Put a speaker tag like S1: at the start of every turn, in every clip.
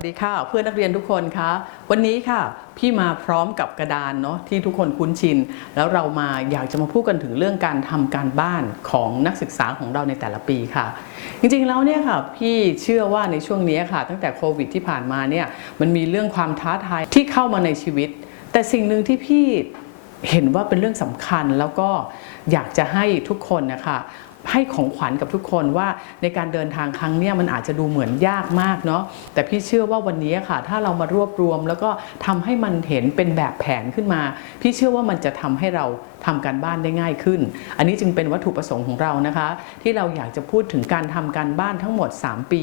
S1: วัสดีค่ะ เพื่อนนักเรียนทุกคนคะวันนี้ค่ะพี่มาพร้อมกับกระดานเนาะที่ทุกคนคุ้นชิน แล้วเรามาอยากจะมาพูดกันถึงเรื่องการทำการบ้านของนักศึกษาของเราในแต่ละปีค่ะ จริงๆแล้วเนี่ยค่ะพี่เชื่อว่าในช่วงนี้ค่ะ ตั้งแต่โควิดที่ผ่านมาเนี่ยมันมีเรื่องความท้าทายที่เข้ามาในชีวิต แต่สิ่งหนึ่งที่พี่เห็นว่าเป็นเรื่องสำคัญแล้วก็อยากจะให้ทุกคนนะคะ ให้ของขวัญกับทุกคนว่าในการเดินทางครั้งนี้มันอาจจะดูเหมือนยากมากเนาะแต่พี่เชื่อว่าวันนี้ค่ะ ถ้าเรามารวบรวม แล้วก็ทำให้มันเห็นเป็นแบบแผนขึ้นมา พี่เชื่อว่ามันจะทำให้เราทำการบ้านได้ง่ายขึ้น อันนี้จึงเป็นวัตถุประสงค์ของเรานะคะ ที่เราอยากจะพูดถึงการทำการบ้านทั้งหมด 3 ปี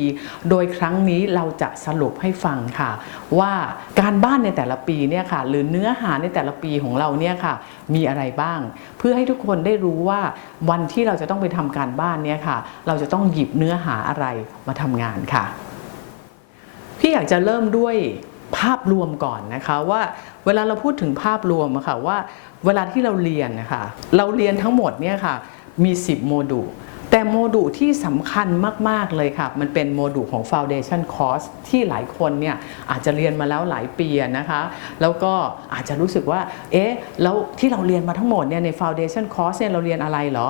S1: โดยครั้งนี้เราจะสรุปให้ฟังค่ะ ว่าการบ้านในแต่ละปีเนี่ยค่ะ หรือเนื้อหาในแต่ละปีของเราเนี่ยค่ะ มีอะไรบ้าง เพื่อให้ทุกคนได้รู้ว่าวันที่เราจะต้องไปทำการบ้านเนี่ยค่ะ เราจะต้องหยิบเนื้อหาอะไรมาทำงานค่ะ พี่อยากจะเริ่มด้วยภาพรวมก่อนนะคะว่าเวลาเราพูดถึงภาพรวมอะค่ะว่าเวลาที่เราเรียนนะคะเราเรียนทั้งหมดเนี่ยค่ะมี 10 โมดูล แต่โมดูลที่สำคัญมาก ๆ เลยค่ะ มันเป็นโมดูลของ Foundation Course ที่หลายคนเนี่ยอาจจะเรียนมาแล้วหลายปีนะคะ แล้วก็อาจจะรู้สึกว่า เอ๊ะ แล้วที่เราเรียนมาทั้งหมดเนี่ยใน Foundation Course เนี่ยเราเรียนอะไรเหรอ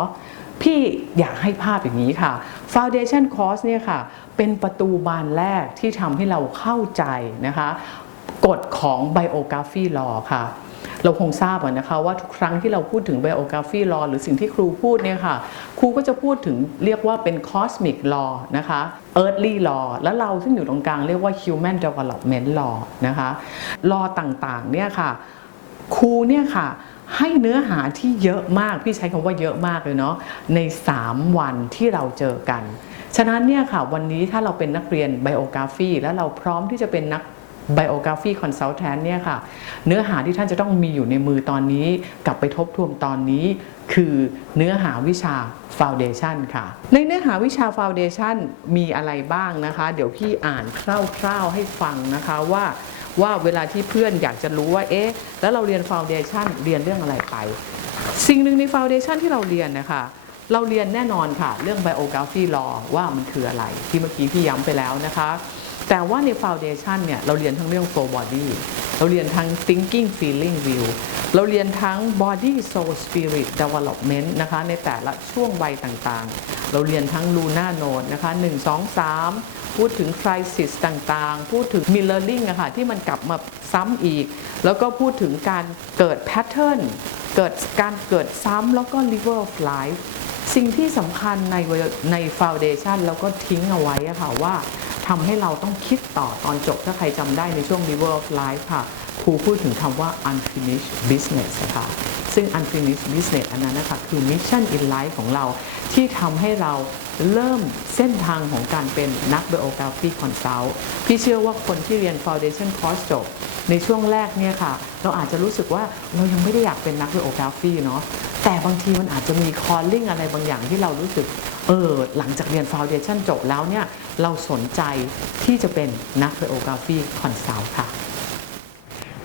S1: พี่อยากให้ภาพอย่างนี้ค่ะ Foundation Course เนี่ยค่ะ เป็นประตูบานแรกที่ทำให้เราเข้าใจนะคะกฎของ Biography Law ค่ะ เราคงทราบนะคะว่าทุกครั้งที่เราพูดถึง Biography Law หรือสิ่งที่ครูพูดเนี่ยค่ะครูก็จะพูดถึงเรียกว่าเป็น Cosmic Law นะคะ Earthly Law แล้วเราซึ่งอยู่ตรงกลางเรียกว่า Human Development Law นะคะ Law ต่างๆเนี่ยค่ะครูเนี่ยค่ะให้เนื้อหาที่เยอะมาก พี่ใช้คำว่าเยอะมากเลยเนาะใน 3 วันที่เราเจอกัน ฉะนั้นเนี่ยค่ะวันนี้ถ้าเราเป็นนักเรียน Biography แล้วเราพร้อมที่จะเป็นนัก Biography Consultant เนี่ยค่ะ เนื้อหาที่ท่านจะต้องมีอยู่ในมือตอนนี้ กลับไปทบทวนตอนนี้ คือเนื้อหาวิชา Foundation ค่ะ ในเนื้อหาวิชา Foundation มีอะไรบ้างนะคะ เดี๋ยวพี่อ่านคร่าวๆให้ฟังนะคะว่าว่าเวลาที่เพื่อนอยากจะรู้ว่า เอ๊ะ แล้วเราเรียน Foundation เรียนเรื่องอะไรไป สิ่งหนึ่งใน Foundation ที่เราเรียนนะคะเราเรียนแน่นอนค่ะ เรื่อง Biography Law ว่ามันคืออะไร ที่เมื่อกี้พี่ย้ำไปแล้วนะคะ แต่ว่าใน Foundation เนี่ยเราเรียนทั้งเรื่อง Full Body เราเรียนทั้ง Thinking Feeling View เราเรียนทั้ง Body Soul Spirit Development นะคะในแต่ละช่วงวัยต่างๆ เราเรียนทั้ง Luna Node นะคะ 1 2 3 พูดถึง Crisis ต่างๆ พูดถึง Mirroring อะค่ะที่มันกลับมาซ้ำอีก แล้วก็พูดถึงการเกิด Pattern เกิดการเกิดซ้ำแล้วก็ River of Life สิ่งที่สำคัญในใน Foundation แล้วก็ทิ้งเอาไว้อะค่ะว่า ทำให้เราต้องคิดต่อตอนจบถ้าใครจำได้ในช่วง River of Life ค่ะครูพูดถึงคำว่า unfinished business นะคะซึ่ง unfinished business อันนั้นนะคะคือ mission in life ของเราที่ทำให้เราเริ่มเส้นทางของการเป็นนัก biography consult พี่เชื่อว่าคนที่เรียน foundation course จบ ในช่วงแรกเนี่ยค่ะ เราอาจจะรู้สึกว่าเรายังไม่ได้อยากเป็นนัก biography เนาะแต่บางทีมันอาจจะมี calling อะไรบางอย่างที่เรารู้สึก เออหลังจากเรียน foundation จบแล้วเนี่ย เราสนใจที่จะเป็นนัก biography consult ค่ะ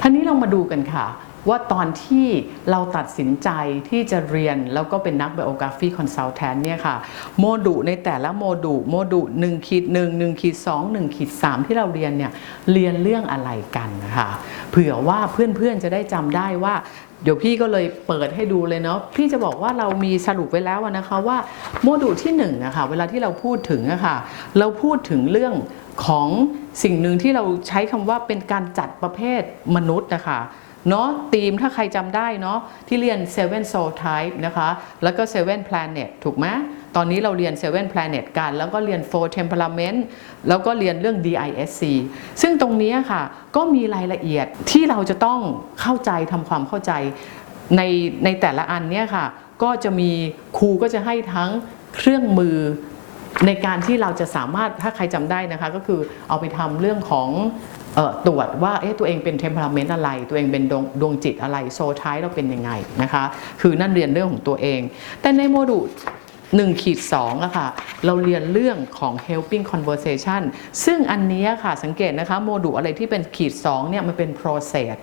S1: ท่านี้เรามาดูกันค่ะ ว่าตอนที่เราตัดสินใจที่จะเรียนแล้วก็เป็นนัก biography consultant เนี่ยค่ะ โมดูลในแต่ละโมดูลโมดูล1ขีด1 1ขีด2 1ขีด3ที่เราเรียนเนี่ย เรียนเรื่องอะไรกันนะคะเผื่อว่าเพื่อนๆจะได้จำได้ว่า เดี๋ยวพี่ก็เลยเปิดให้ดูเลยเนาะพี่จะบอกว่าเรามีสรุปไว้แล้วนะคะว่าโมดูลที่1นะคะเวลาที่เราพูดถึงอะค่ะเราพูดถึงเรื่องของสิ่งหนึ่งที่เราใช้คำว่าเป็นการจัดประเภทมนุษย์นะคะเนาะทีมถ้าใครจำได้เนาะที่เรียน Seven Soul Type นะคะ แล้วก็ Seven Planet ถูกไหม ตอนนี้เราเรียน Seven Planet กัน แล้วก็เรียน Four Temperament แล้วก็เรียนเรื่อง DISC ซึ่งตรงนี้ค่ะก็มีรายละเอียดที่เราจะต้องเข้าใจทำความเข้าใจในในแต่ละอันเนี่ยค่ะ ก็จะมีครูก็จะให้ทั้งเครื่องมือในการที่เราจะสามารถถ้าใครจำได้นะคะ ก็คือเอาไปทำเรื่องของออตรวจว่าเอ๊ะตัวเองเป็นเทมเพลเมนต์อะไร ตัวเองเป็นดวงดวงจิตอะไรโซท้ายเราเป็นยังไงนะคะ คือนั่นเรียนเรื่องของตัวเอง แต่ในโมดูล 1ขีด2อะค่ะ เราเรียนเรื่องของ helping conversation ซึ่งอันนี้ค่ะสังเกตนะคะ โมดูลอะไรที่เป็นขีด2เนี่ยมันเป็น process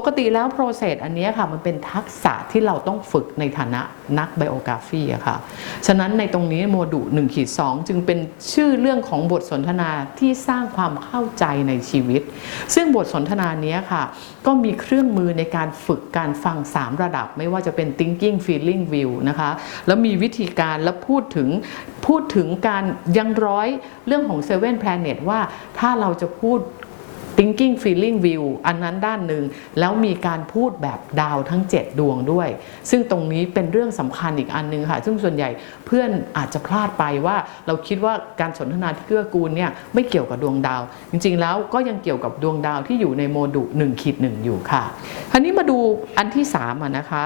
S1: ปกติแล้ว process อันนี้ค่ะมันเป็นทักษะที่เราต้องฝึกในฐานะนักไบโอกราฟีอะค่ะ ฉะนั้นในตรงนี้โมดูล1ขีด2จึงเป็นชื่อเรื่องของบทสนทนาที่สร้างความเข้าใจในชีวิต ซึ่งบทสนทนานี้ค่ะ ก็มีเครื่องมือในการฝึกการฟัง 3 ระดับ ไม่ว่าจะเป็น thinking feeling view นะคะ แล้วมีวิธีการและพูดถึงพูดถึงการยังร้อยเรื่องของ seven planet ว่าถ้าเราจะพูด thinking feeling view อันนั้นด้านหนึ่งแล้วมีการพูดแบบดาวทั้ง 7 ดวงด้วย ซึ่งตรงนี้เป็นเรื่องสำคัญอีกอันหนึงค่ะ ซึ่งส่วนใหญ่เพื่อนอาจจะพลาดไปว่า เราคิดว่าการสนทนาที่เกื้อกูลเนี่ยไม่เกี่ยวกับดวงดาว จริงๆแล้วก็ยังเกี่ยวกับดวงดาวที่อยู่ในโมดูล1ขีด1อยู่ค่ะคราวนี้มาดูอันที่3อะนะคะ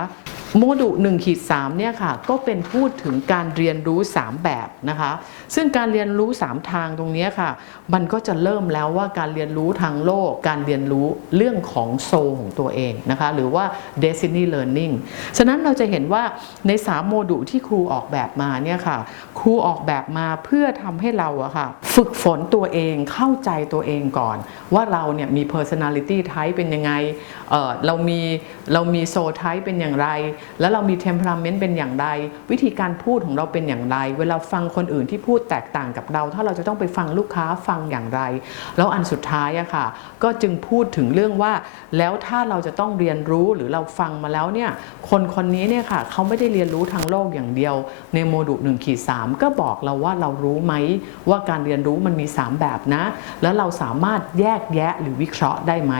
S1: โมดูล1ขีด3เนี่ยค่ะก็เป็นพูดถึงการเรียนรู้ 3 แบบนะคะ ซึ่งการเรียนรู้ 3 ทางตรงนี้ค่ะ มันก็จะเริ่มแล้วว่าการเรียนรู้ทางโลก การเรียนรู้เรื่องของโซของตัวเองนะคะ หรือว่า destiny learning ฉะนั้นเราจะเห็นว่าใน 3 โมดูลที่ครูออกแบบมาเนี่ยค่ะ ครูออกแบบมาเพื่อทำให้เราอะค่ะ ฝึกฝนตัวเองเข้าใจตัวเองก่อน ว่าเราเนี่ยมี personality type เป็นยังไงเออเรามีเรามี soul type เป็นอย่างไรแล้วเรามี temperament เป็นอย่างไร วิธีการพูดของเราเป็นอย่างไร เวลาฟังคนอื่นที่พูดแตกต่างกับเรา ถ้าเราจะต้องไปฟังลูกค้าฟังอย่างไร แล้วอันสุดท้ายอะค่ะ ก็จึงพูดถึงเรื่องว่า แล้วถ้าเราจะต้องเรียนรู้หรือเราฟังมาแล้วเนี่ยคนคนนี้เนี่ยค่ะเขาไม่ได้เรียนรู้ทางโลกอย่างเดียว ในโมดูล1ขีด3ก็บอกเราว่าเรารู้ไหมว่าการเรียนรู้มันมี 3 แบบนะ แล้วเราสามารถแยกแยะหรือวิเคราะห์ได้ไหม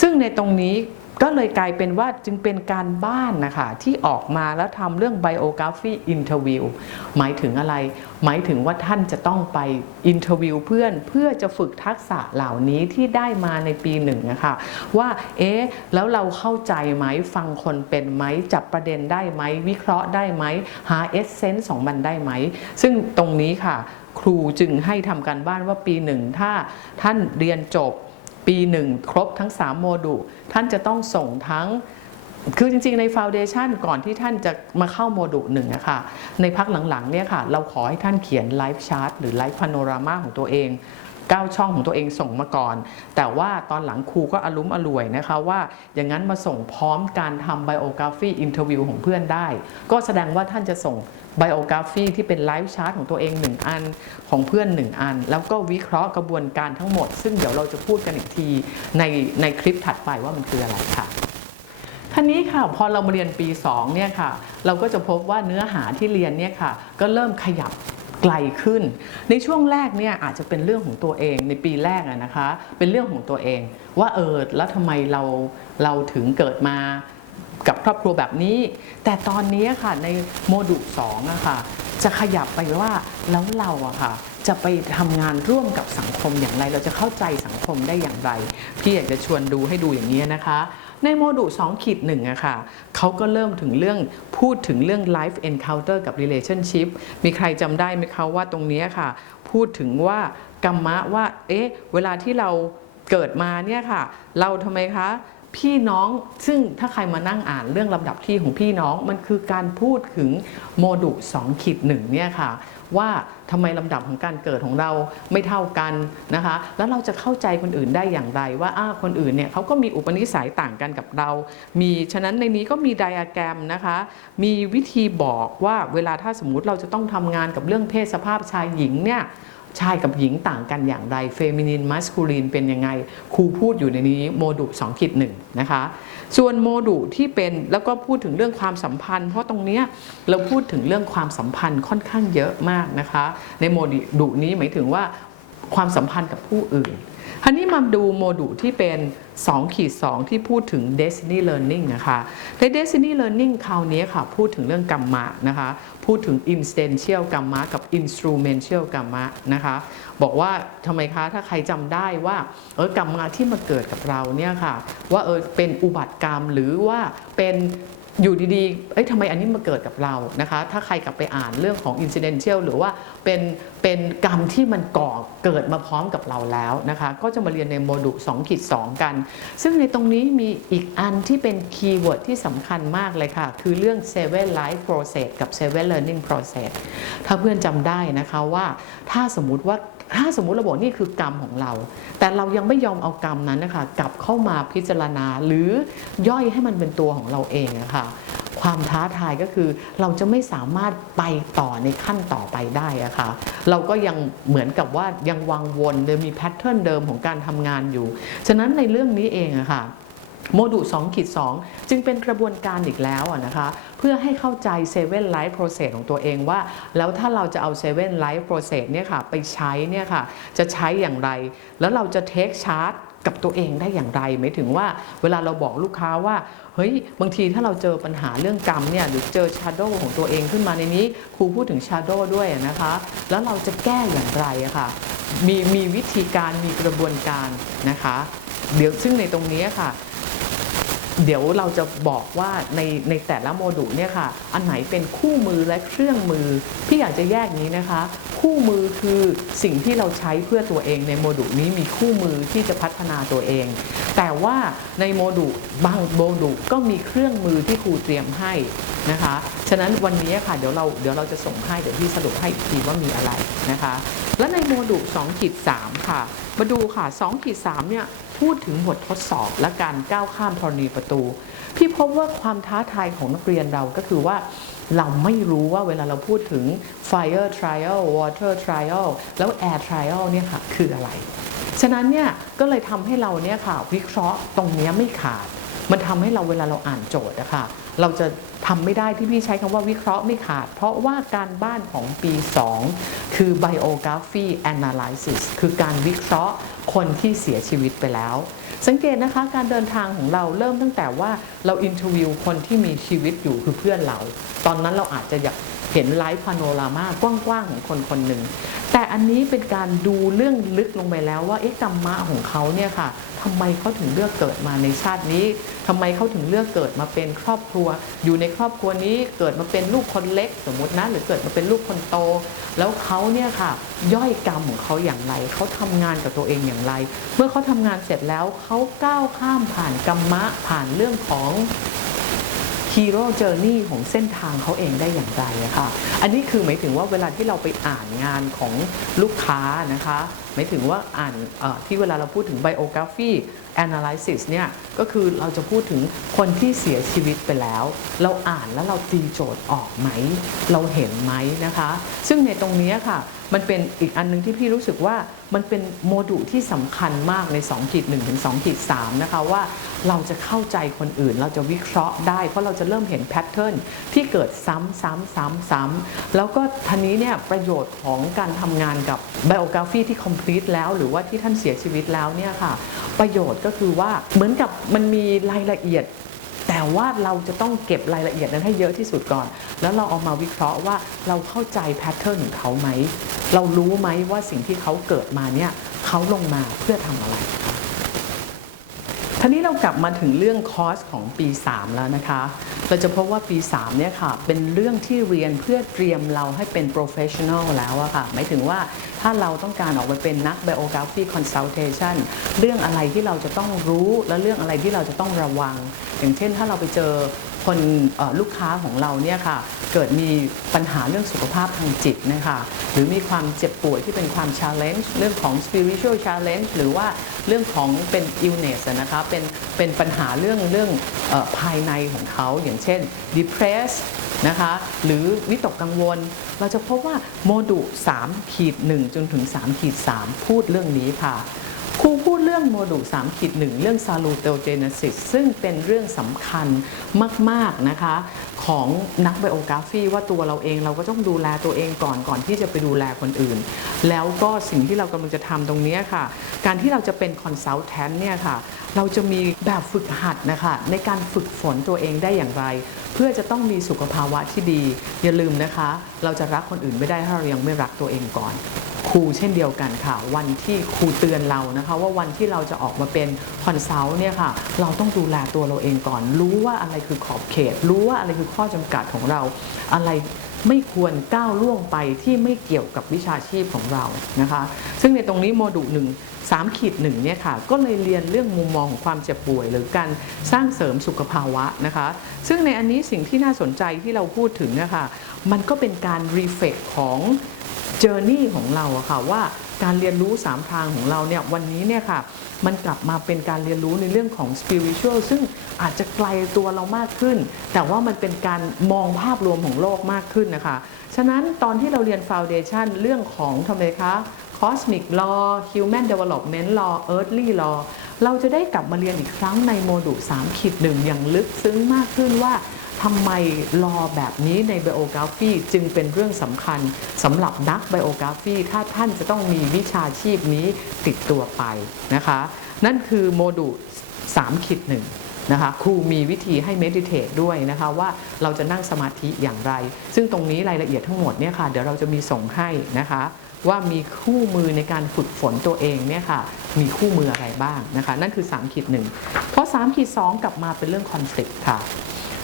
S1: ซึ่งในตรงนี้ ก็เลยกลายเป็นว่าจึงเป็นการบ้านนะคะที่ออกมาแล้วทำเรื่อง biography interview หมายถึงอะไร หมายถึงว่าท่านจะต้องไปอินเทอร์วิวเพื่อนเพื่อจะฝึกทักษะเหล่านี้ที่ได้มาในปีหนึ่งนะคะว่าเอ๊ะแล้วเราเข้าใจไหมฟังคนเป็นไหมจับประเด็นได้ไหมวิเคราะห์ได้ไหมหาเอเซนส์ของมันได้ไหม ซึ่งตรงนี้ค่ะ ครูจึงให้ทำการบ้านว่าปีหนึ่งถ้าท่านเรียนจบ ปีหนึ่งครบทั้ง 3 โมดูลท่านจะต้องส่งทั้งคือจริงๆ ในฟ u n เดชันก่อนที่ท่านจะมาเข้าโมดูลหนึ่งอะค่ะในพักหลังๆเนี่ยค่ะเราขอให้ท่านเขียนไลฟ์ชาร์ตหรือไลฟ์พาโนรามาของตัวเอง9ช่องของตัวเองส่งมาก่อน แต่ว่าตอนหลังครูก็อารมอร่วยนะคะว่าอย่างนั้นมาส่งพร้อมการทำไบโอกราฟีอินเทอร์วิวของเพื่อนได้ ก็แสดงว่าท่านจะส่ง ไบโอกราฟีที่เป็นไลฟ์ชาร์ตของตัวเอง 1 อันของเพื่อน 1 อัน แล้วก็วิเคราะห์กระบวนการทั้งหมด ซึ่งเดี๋ยวเราจะพูดกันอีกทีในในคลิปถัดไปว่ามันคืออะไรค่ะท่านี้ค่ะพอเรามาเรียนปี 2 เนี่ยค่ะ เราก็จะพบว่าเนื้อหาที่เรียนเนี่ยค่ะ ก็เริ่มขยับไกลขึ้น ในช่วงแรกเนี่ยอาจจะเป็นเรื่องของตัวเองในปีแรกนะคะ เป็นเรื่องของตัวเอง ว่าเออแล้วทำไมเราเราถึงเกิดมา กับครอบครัวแบบนี้ แต่ตอนนี้ค่ะในโมดูล2องอะค่ะจะขยับไปว่าแล้วเราอะค่ะจะไปทำงานร่วมกับสังคมอย่างไร เราจะเข้าใจสังคมได้อย่างไร พี่อยากจะชวนดูให้ดูอย่างนี้นะคะ ในโมดูล2ขีดหนึ่งอะค่ะเขาก็เริ่มถึงเรื่องพูดถึงเรื่อง life encounter กับ relationship มีใครจำได้ไหมคะว่าตรงนี้ค่ะ พูดถึงว่ากรรมะว่า เอ๊ะ เวลาที่เราเกิดมาเนี่ยค่ะ เราทำไมคะ พี่น้อง ซึ่งถ้าใครมานั่งอ่านเรื่องลำดับที่ของพี่น้องมันคือการพูดถึงโมดูล2ขีดหนึ่งเนี่ยค่ะว่าทำไมลำดับของการเกิดของเราไม่เท่ากันนะคะ แล้วเราจะเข้าใจคนอื่นได้อย่างไร ว่าอ้าคนอื่นเนี่ยเขาก็มีอุปนิสัยต่างกันกับเรา มีฉะนั้นในนี้ก็มีไดอะแกรมนะคะ มีวิธีบอกว่าเวลาถ้าสมมุติเราจะต้องทำงานกับเรื่องเพศสภาพชายหญิงเนี่ย ชายกับหญิงต่างกันอย่างไรเฟมินินมัสคูลีนเป็นยังไงครูพูดอยู่ในนี้โมดูล2ขีดหนึ่งนะคะส่วนโมดูลที่เป็นแล้วก็พูดถึงเรื่องความสัมพันธ์ เพราะตรงเนี้ยเราพูดถึงเรื่องความสัมพันธ์ค่อนข้างเยอะมากนะคะ ในโมดูลนี้หมายถึงว่าความสัมพันธ์กับผู้อื่น ทีนี้มาดูโมดูลที่เป็น2ขีด2ที่พูดถึง Destiny Learning นะคะใน Destiny Learning คราวนี้ค่ะ พูดถึงเรื่องกรรมะนะคะ พูดถึง Instantial กรรมะกับ Instrumental กรรมะนะคะ บอกว่าทำไมคะ ถ้าใครจำได้ว่าเออกรรมะที่มาเกิดกับเราเนี่ยค่ะ ว่าเออเป็นอุบัติกรรมหรือว่าเป็น อยู่ดีๆ เอ้ยทำไมอันนี้มาเกิดกับเรานะคะ ถ้าใครกลับไปอ่านเรื่องของ incidental หรือว่าเป็นเป็นกรรมที่มันก่อเกิดมาพร้อมกับเราแล้วนะคะ ก็จะมาเรียนในโมดูล2ขีด2กัน ซึ่งในตรงนี้มีอีกอันที่เป็นคีย์เวิร์ดที่สำคัญมากเลยค่ะ คือเรื่อง seven life process กับ seven learning process ถ้าเพื่อนจำได้นะคะว่าถ้าสมมติว่า ถ้าสมมุติเราบอกนี่คือกรรมของเรา แต่เรายังไม่ยอมเอากรรมนั้นนะคะกลับเข้ามาพิจารณาหรือย่อยให้มันเป็นตัวของเราเองอะค่ะความท้าทายก็คือเราจะไม่สามารถไปต่อในขั้นต่อไปได้อะค่ะเราก็ยังเหมือนกับว่ายังวังวนหรือมีแพทเทิร์นเดิมของการทำงานอยู่ ฉะนั้นในเรื่องนี้เองอะค่ะ โมดูล2ขีด2จึงเป็นกระบวนการอีกแล้วนะคะ เพื่อให้เข้าใจ7 Life Process ของตัวเองว่า แล้วถ้าเราจะเอา7 Life Process เนี่ยค่ะไปใช้เนี่ยค่ะจะใช้อย่างไร แล้วเราจะ take charge กับตัวเองได้อย่างไรหมายถึงว่าเวลาเราบอกลูกค้าว่าเฮ้ยบางทีถ้าเราเจอปัญหาเรื่องกรรมเนี่ยหรือเจอชาโดว์ของตัวเองขึ้นมาในนี้ครูพูดถึงชาโดว์ด้วยนะคะ แล้วเราจะแก้อย่างไรอะค่ะมีมีวิธีการมีกระบวนการนะคะ เดี๋ยวซึ่งในตรงนี้ค่ะ เดี๋ยวเราจะบอกว่าในในแต่ละโมดูลเนี่ยค่ะ อันไหนเป็นคู่มือและเครื่องมือ พี่อยากจะแยกนี้นะคะ คู่มือคือสิ่งที่เราใช้เพื่อตัวเองในโมดูลนี้มีคู่มือที่จะพัฒนาตัวเอง แต่ว่าในโมดูลบางโมดูลก็มีเครื่องมือที่ครูเตรียมให้นะคะ ฉะนั้นวันนี้ค่ะเดี๋ยวเราเดี๋ยวเราจะส่งให้เดี๋ยวพี่สรุปให้อีกทีว่ามีอะไรนะคะ และในโมดูล2ขีด3ค่ะ มาดูค่ะ2ขีด3เนี่ยพูดถึงบททดสอบและการก้าวข้ามธรณีประตู พี่พบว่าความท้าทายของนักเรียนเราก็คือว่าเราไม่รู้ว่าเวลาเราพูดถึง fire trial water trial แล้ว air trial เนี่ยค่ะคืออะไร ฉะนั้นเนี่ยก็เลยทำให้เราเนี่ยค่ะวิเคราะห์ตรงนี้ไม่ขาด มันทำให้เราเวลาเราอ่านโจทย์อะค่ะเราจะทำไม่ได้ที่พี่ใช้คำว่าวิเคราะห์ไม่ขาด เพราะว่าการบ้านของปี 2 คือ biography analysis คือการวิเคราะห์คนที่เสียชีวิตไปแล้ว สังเกตนะคะการเดินทางของเราเริ่มตั้งแต่ว่าเราอินเทอร์วิวคนที่มีชีวิตอยู่คือเพื่อนเรา ตอนนั้นเราอาจจะอยาก เห็นไลฟ์พาโนรามากว้างๆของคนคนหนึ่งแต่อันนี้เป็นการดูเรื่องลึกลงไปแล้วว่าเอ๊ะกรรมะของเขาเนี่ยค่ะทำไมเขาถึงเลือกเกิดมาในชาตินี้ทำไมเขาถึงเลือกเกิดมาเป็นครอบครัว อยู่ในครอบครัวนี้เกิดมาเป็นลูกคนเล็กสมมตินะหรือเกิดมาเป็นลูกคนโต แล้วเขาเนี่ยค่ะย่อยกรรมของเขาอย่างไรเขาทำงานกับตัวเองอย่างไร เมื่อเขาทำงานเสร็จแล้วเขาก้าวข้ามผ่านกรรมะผ่านเรื่องของ ฮีโร่เจอร์นี่ของเส้นทางเขาเองได้อย่างไรอะค่ะอันนี้คือหมายถึงว่าเวลาที่เราไปอ่านงานของลูกค้านะคะหมายถึงว่าอ่านที่เวลาเราพูดถึง biography analysis เนี่ยก็คือเราจะพูดถึงคนที่เสียชีวิตไปแล้ว เราอ่านแล้วเราตีโจทย์ออกไหม เราเห็นไหมนะคะ ซึ่งในตรงนี้ค่ะ มันเป็นอีกอันหนึงที่พี่รู้สึกว่า มันเป็นโมดูลที่สำคัญมากใน2ขีด1ถึง2ขีด3นะคะว่าเราจะเข้าใจคนอื่น เราจะวิเคราะห์ได้ เพราะเราจะเริ่มเห็นแพทเทิร์นที่เกิดซ้ำซ้ำซ้ำซ้ำแล้วก็ทีนี้เนี่ยประโยชน์ของการทำงานกับ biography ที่ complete แล้ว หรือว่าที่ท่านเสียชีวิตแล้วเนี่ยค่ะ ประโยชน์ก็คือว่าเหมือนกับมันมีรายละเอียด แต่ว่าเราจะต้องเก็บรายละเอียดนั้นให้เยอะที่สุดก่อน แล้วเราเอามาวิเคราะห์ว่าเราเข้าใจแพทเทิร์นของเขาไหม เรารู้ไหมว่าสิ่งที่เขาเกิดมาเนี่ยเขาลงมาเพื่อทำอะไร ทีนี้เรากลับมาถึงเรื่องคอร์สของปี 3 แล้วนะคะ เราจะพบว่าปี 3 เนี่ยค่ะ เป็นเรื่องที่เรียนเพื่อเตรียมเราให้เป็น professional แล้วอะค่ะ หมายถึงว่าถ้าเราต้องการออกไปเป็นนัก biography consultation เรื่องอะไรที่เราจะต้องรู้และเรื่องอะไรที่เราจะต้องระวัง อย่างเช่นถ้าเราไปเจอ คนลูกค้าของเราเนี่ยค่ะเกิดมีปัญหาเรื่องสุขภาพทางจิตนะคะหรือมีความเจ็บป่วยที่เป็นความ challenge เรื่องของ spiritual challenge หรือว่าเรื่องของเป็น illness นะคะเป็นเป็นปัญหาเรื่องเรื่องอภายในของเขาอย่างเช่น depress นะคะหรือวิตกกังวล เราจะพบว่าโมดูล3ขีด1จนถึง3ขีด3พูดเรื่องนี้ค่ะ ครูพูดเรื่องโมดูล3ขีด1เรื่อง salutogenesis ซึ่งเป็นเรื่องสำคัญมาก ๆ นะคะของนักไบโอกราฟีว่าตัวเราเองเราก็ต้องดูแลตัวเองก่อนก่อนที่จะไปดูแลคนอื่น แล้วก็สิ่งที่เรากำลังจะทำตรงนี้ค่ะ การที่เราจะเป็นคอนซัลแทนเนี่ยค่ะ เราจะมีแบบฝึกหัดนะคะในการฝึกฝนตัวเองได้อย่างไร เพื่อจะต้องมีสุขภาวะที่ดี อย่าลืมนะคะ เราจะรักคนอื่นไม่ได้ถ้าเรายังไม่รักตัวเองก่อนครูเช่นเดียวกันค่ะ วันที่ครูเตือนเรานะคะ ว่าวันที่เราจะออกมาเป็นคอนซัลท์เนี่ยค่ะ เราต้องดูแลตัวเราเองก่อน รู้ว่าอะไรคือขอบเขต รู้ว่าอะไรคือข้อจำกัดของเรา อะไรไม่ควรก้าวล่วงไปที่ไม่เกี่ยวกับวิชาชีพของเรานะคะ ซึ่งในตรงนี้โมดูลหนึ่งสามขีดหนึ่งเนี่ยค่ะก็เลยเรียนเรื่องมุมมองของความเจ็บป่วย หรือการสร้างเสริมสุขภาวะนะคะ ซึ่งในอันนี้สิ่งที่น่าสนใจที่เราพูดถึงนะคะมันก็เป็นการรีเฟกของเจอร์นี่ของเราอะค่ะว่า การเรียนรู้ 3 ทางของเราเนี่ยวันนี้เนี่ยค่ะมันกลับมาเป็นการเรียนรู้ในเรื่องของ spiritual ซึ่งอาจจะไกลตัวเรามากขึ้น แต่ว่ามันเป็นการมองภาพรวมของโลกมากขึ้นนะคะ ฉะนั้นตอนที่เราเรียน foundation เรื่องของทำไมคะ cosmic law human development law earthly law เราจะได้กลับมาเรียนอีกครั้งในโมดูล3ขีดหนึ่งอย่างลึกซึ้งมากขึ้นว่า ทำไมลอแบบนี้ใน biography จึงเป็นเรื่องสำคัญสำหรับนัก biography ถ้าท่านจะต้องมีวิชาชีพนี้ติดตัวไปนะคะ นั่นคือโมดูล3ขีดหนึ่งนะคะครูมีวิธีให้ meditate ด้วยนะคะว่าเราจะนั่งสมาธิอย่างไร ซึ่งตรงนี้รายละเอียดทั้งหมดเนี่ยค่ะเดี๋ยวเราจะมีส่งให้นะคะว่ามีคู่มือในการฝึกฝนตัวเองเนี่ยค่ะมีคู่มืออะไรบ้างนะคะนั่นคือ3ขีดหนึ่งเพราะ3ขีด2กลับมาเป็นเรื่องคอนฟ lict ค่ะ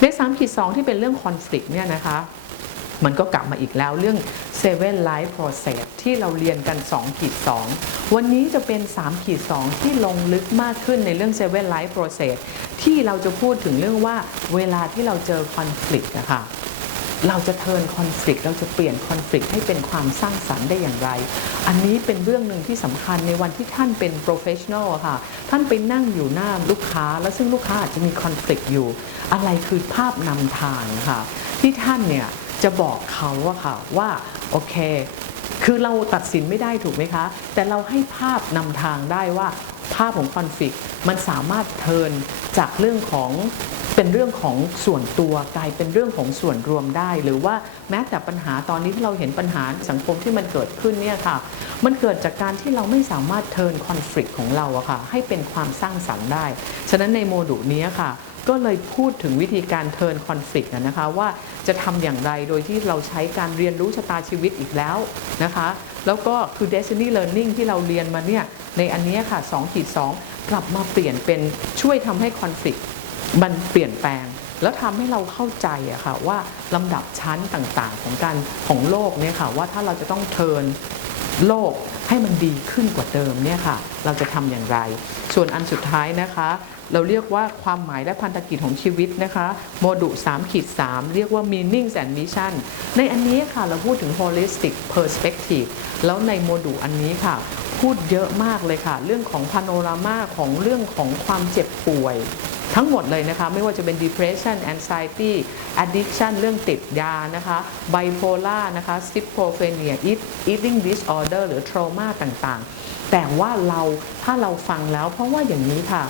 S1: ใน3ขีด2ที่เป็นเรื่องคอนฟ lict เนี่ยนะคะมันก็กลับมาอีกแล้วเรื่อง seven life process ที่เราเรียนกัน2ขีด2วันนี้จะเป็น3ขีด2ที่ลงลึกมากขึ้นในเรื่อง seven life process ที่เราจะพูดถึงเรื่องว่าเวลาที่เราเจอคอนฟ lict นะคะ เราจะเทินคอนฟ lict เราจะเปลี่ยนคอนฟ lict ให้เป็นความสร้างสรรค์ได้อย่างไร อันนี้เป็นเรื่องหนึ่งที่สำคัญในวันที่ท่านเป็นโปรเฟชชั่นอลค่ะ ท่านไปนั่งอยู่หน้าลูกค้า แล้วซึ่งลูกค้าอาจจะมีคอนฟ lict อยู่ อะไรคือภาพนำทางค่ะ ที่ท่านเนี่ยจะบอกเขาอะค่ะว่าโอเค คือเราตัดสินไม่ได้ถูกไหมคะ แต่เราให้ภาพนำทางได้ว่าภาพของคอนฟ lict มันสามารถเทิร์นจากเรื่องของเป็นเรื่องของส่วนตัวกลายเป็นเรื่องของส่วนรวมได้ หรือว่าแม้แต่ปัญหาตอนนี้ที่เราเห็นปัญหาสังคมที่มันเกิดขึ้นเนี่ยค่ะ มันเกิดจากการที่เราไม่สามารถเทิร์นคอนฟ lict ของเราอะค่ะให้เป็นความสร้างสรรค์ได้ ฉะนั้นในโมดูลนี้ค่ะ ก็เลยพูดถึงวิธีการเทิร์นคอนฟ lict นะคะว่าจะทำอย่างไรโดยที่เราใช้การเรียนรู้ชะตาชีวิตอีกแล้วนะคะแล้วก็คือ destiny learning ที่เราเรียนมาเนี่ยในอันนี้ค่ะ2ขีด2กลับมาเปลี่ยนเป็นช่วยทำให้คอนฟ lict มันเปลี่ยนแปลง แล้วทำให้เราเข้าใจอะค่ะว่าลำดับชั้นต่างๆของการของโลกเนี่ยค่ะว่าถ้าเราจะต้องเทิร์นโลกให้มันดีขึ้นกว่าเดิมเนี่ยค่ะ เราจะทำอย่างไร ส่วนอันสุดท้ายนะคะ เราเรียกว่าความหมายและพันธกิจของชีวิตนะคะโมดูล3ขีด3เรียกว่า meaning and mission ในอันนี้ค่ะเราพูดถึง holistic perspective แล้วในโมดูลอันนี้ค่ะ พูดเยอะมากเลยค่ะ เรื่องของพาโนรามาของเรื่องของความเจ็บป่วยทั้งหมดเลยนะคะ ไม่ว่าจะเป็น depression anxiety addiction เรื่องติดยานะคะ bipolar นะคะ schizophrenia eat- eating disorder หรือ trauma ต่างๆ แต่ว่าเราถ้าเราฟังแล้วเพราะว่าอย่างนี้ค่ะ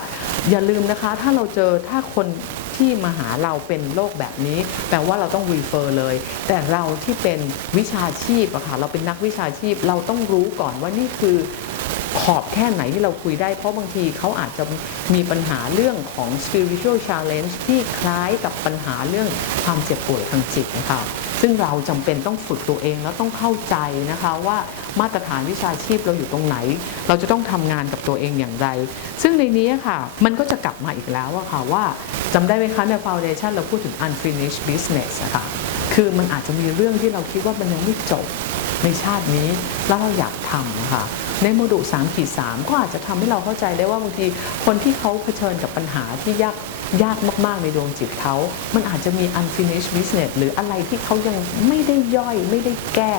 S1: อย่าลืมนะคะ ถ้าเราเจอถ้าคนที่มาหาเราเป็นโรคแบบนี้ แปลว่าเราต้องวีเฟอร์เลย แต่เราที่เป็นวิชาชีพอะค่ะเราเป็นนักวิชาชีพเราต้องรู้ก่อนว่านี่คือ ขอบแค่ไหนที่เราคุยได้ เพราะบางทีเขาอาจจะมีปัญหาเรื่องของ spiritual challenge ที่คล้ายกับปัญหาเรื่องความเจ็บป่วยทางจิตนะคะซึ่งเราจำเป็นต้องฝึกตัวเองแล้วต้องเข้าใจนะคะว่ามาตรฐานวิชาชีพเราอยู่ตรงไหน เราจะต้องทำงานกับตัวเองอย่างไร ซึ่งในนี้ค่ะ มันก็จะกลับมาอีกแล้วอะค่ะว่าจำได้ไหมคะใน foundation เราพูดถึง unfinished business ะค่ะคือมันอาจจะมีเรื่องที่เราคิดว่ามันยังไม่จบในชาตินี้แล้วเราอยากทำนะคะ ในโมดูล3ขีด3ก็อาจจะทำให้เราเข้าใจได้ว่าบางทีคนที่เขาเผชิญกับปัญหาที่ยากยากมาก ๆ ในดวงจิตเขา มันอาจจะมี unfinished business หรืออะไรที่เขายังไม่ได้ย่อยไม่ได้แก้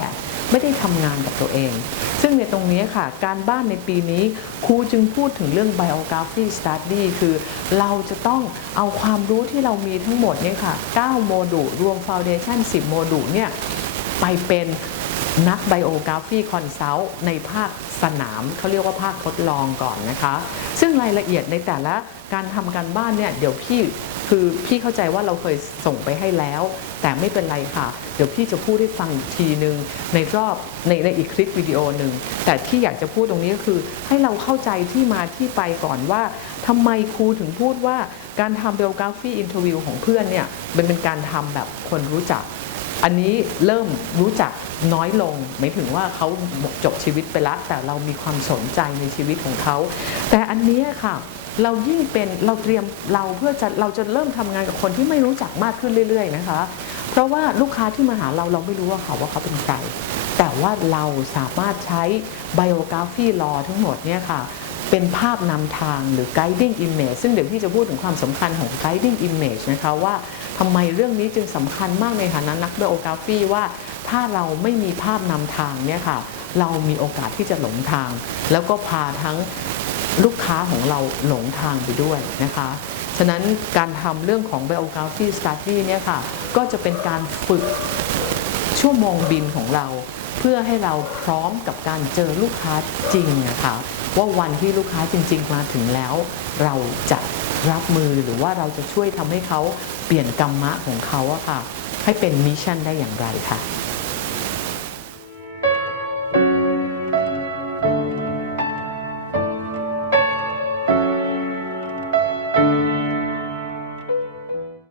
S1: ไม่ได้ทำงานกับตัวเอง ซึ่งในตรงนี้ค่ะ การบ้านในปีนี้ครูจึงพูดถึงเรื่อง biography study คือเราจะต้องเอาความรู้ที่เรามีทั้งหมดเนี่ยค่ะ 9 โมดูลรวม foundation 10 โมดูลเนี่ย ไปเป็นนักไบโอกราฟีคอนซัลท์ในภาค สนามเขาเรียกว่าภาคทดลองก่อนนะคะ ซึ่งรายละเอียดในแต่ละการทำการบ้านเนี่ยเดี๋ยวพี่คือพี่เข้าใจว่าเราเคยส่งไปให้แล้ว แต่ไม่เป็นไรค่ะ เดี๋ยวพี่จะพูดให้ฟังอีกทีหนึ่งในรอบในในอีกคลิปวิดีโอหนึ่งแต่ที่อยากจะพูดตรงนี้ก็คือ ให้เราเข้าใจที่มาที่ไปก่อนว่าทำไมครูถึงพูดว่าการทำเบลกราฟีอินเทอร์วิวของเพื่อนเนี่ยมันเป็นการทำแบบคนรู้จัก อันนี้เริ่มรู้จักน้อยลงหมายถึงว่าเขาจบชีวิตไปแล้วแต่เรามีความสนใจในชีวิตของเขา แต่อันนี้ค่ะเรายิ่งเป็นเราเตรียมเราเพื่อจะเราจะเริ่มทำงานกับคนที่ไม่รู้จักมากขึ้นเรื่อย ๆ นะคะ เพราะว่าลูกค้าที่มาหาเราเราไม่รู้ว่าเขาว่าเขาเป็นใคร แต่ว่าเราสามารถใช้ biography law ทั้งหมดเนี่ยค่ะเป็นภาพนำทางหรือ guiding image ซึ่งเดี๋ยวพี่จะพูดถึงความสำคัญของ guiding image นะคะว่า ทำไมเรื่องนี้จึงสำคัญมากในฐานะนัก biography ว่าถ้าเราไม่มีภาพนำทางเนี่ยค่ะ เรามีโอกาสที่จะหลงทาง แล้วก็พาทั้งลูกค้าของเราหลงทางไปด้วยนะคะ ฉะนั้นการทำเรื่องของ biography study เนี่ยค่ะ ก็จะเป็นการฝึกชั่วโมงบินของเรา เพื่อให้เราพร้อมกับการเจอลูกค้าจริงนะคะ ว่าวันที่ลูกค้าจริง ๆ มาถึงแล้ว เราจะ รับมือหรือว่าเราจะช่วยทำให้เขาเปลี่ยนกรรมะของเขาอะค่ะ ให้เป็นมิชชั่นได้อย่างไรค่ะ